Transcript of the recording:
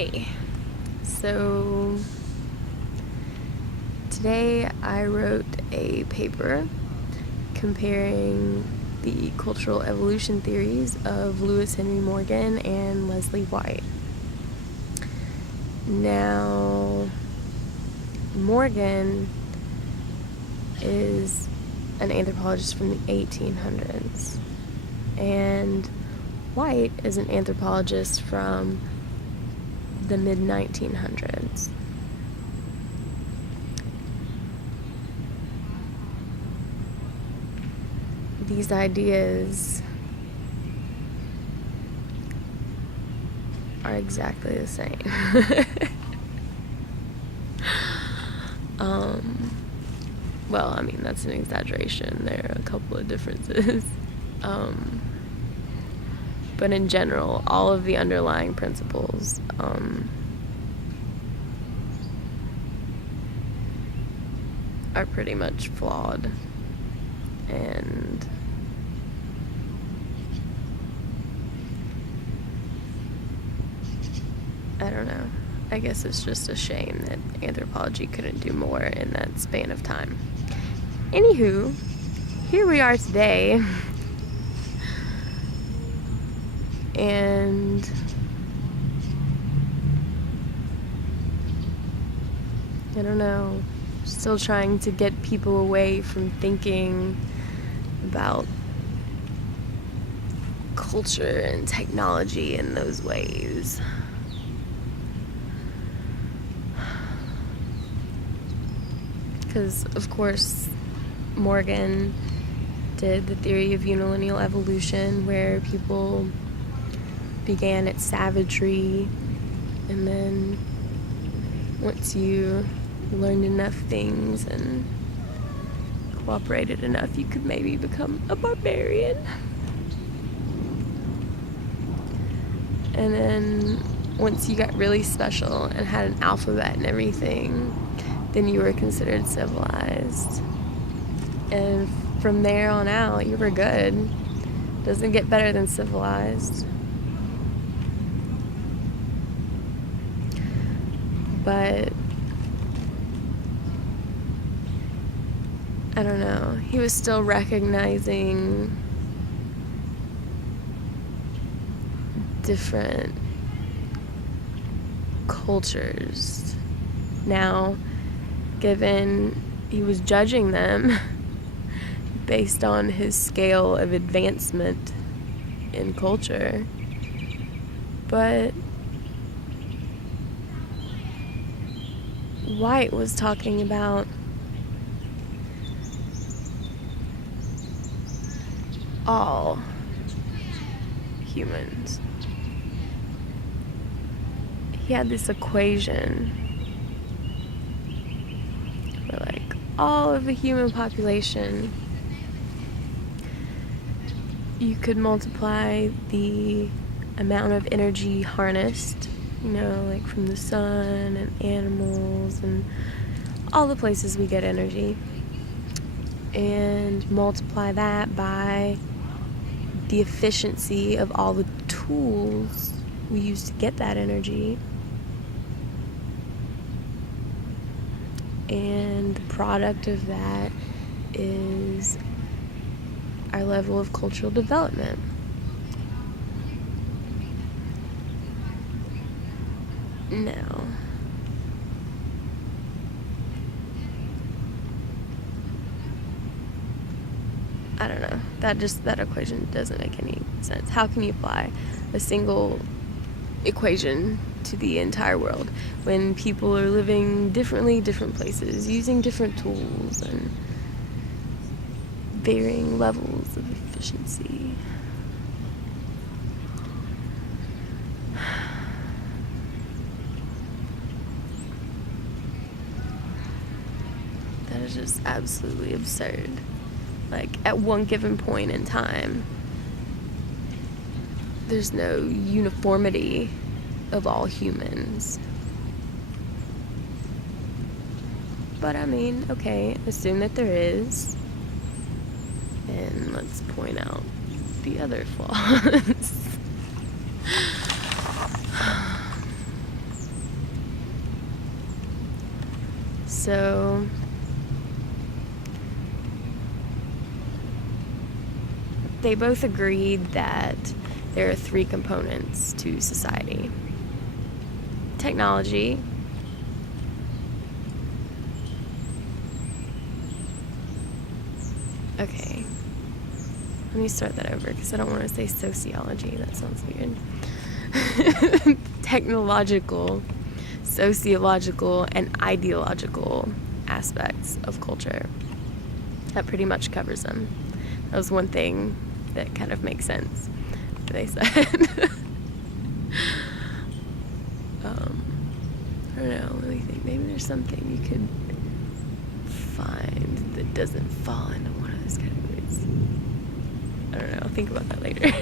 Hey, so today I wrote a paper comparing the cultural evolution theories of Lewis Henry Morgan and Leslie White. Now, Morgan is an anthropologist from the 1800s, and White is an anthropologist from the mid-1900s. These ideas are exactly the same. Well, I mean, that's an exaggeration. There are a couple of differences. But in general, all of the underlying principles are pretty much flawed, and I don't know. I guess it's just a shame that anthropology couldn't do more in that span of time. Anywho, here we are today, and I don't know, still trying to get people away from thinking about culture and technology in those ways. Because, of course, Morgan did the theory of unilineal evolution, where people began at savagery, and then once you learned enough things and cooperated enough, you could maybe become a barbarian. And then once you got really special and had an alphabet and everything, then you were considered civilized. And from there on out, you were good. Doesn't get better than civilized. But I don't know. He was still recognizing different cultures. Now, given he was judging them based on his scale of advancement in culture, but White was talking about all humans. He had this equation where, like, all of the human population, you could multiply the amount of energy harnessed, like from the sun and animals and all the places we get energy, and multiply that by the efficiency of all the tools we use to get that energy, and the product of that is our level of cultural development. Now, I don't know. That equation doesn't make any sense. How can you apply a single equation to the entire world when people are living differently, different places, using different tools, and varying levels of efficiency? That is just absolutely absurd. Like, at one given point in time, there's no uniformity of all humans. But I mean, okay, assume that there is, and let's point out the other flaws. so they both agreed that there are three components to society: technology, okay, let me start that over because I don't want to say sociology, that sounds weird. Technological, sociological, and ideological aspects of culture. That pretty much covers them. That was one thing that kind of makes sense, they said. I don't know, let me think. Maybe there's something you could find that doesn't fall into one of those categories. I don't know, I'll think about that later.